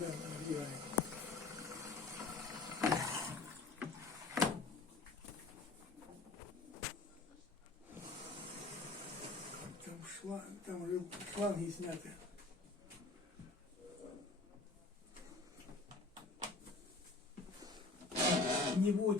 Да, нагреваем. Там уже шланги сняты. Не будет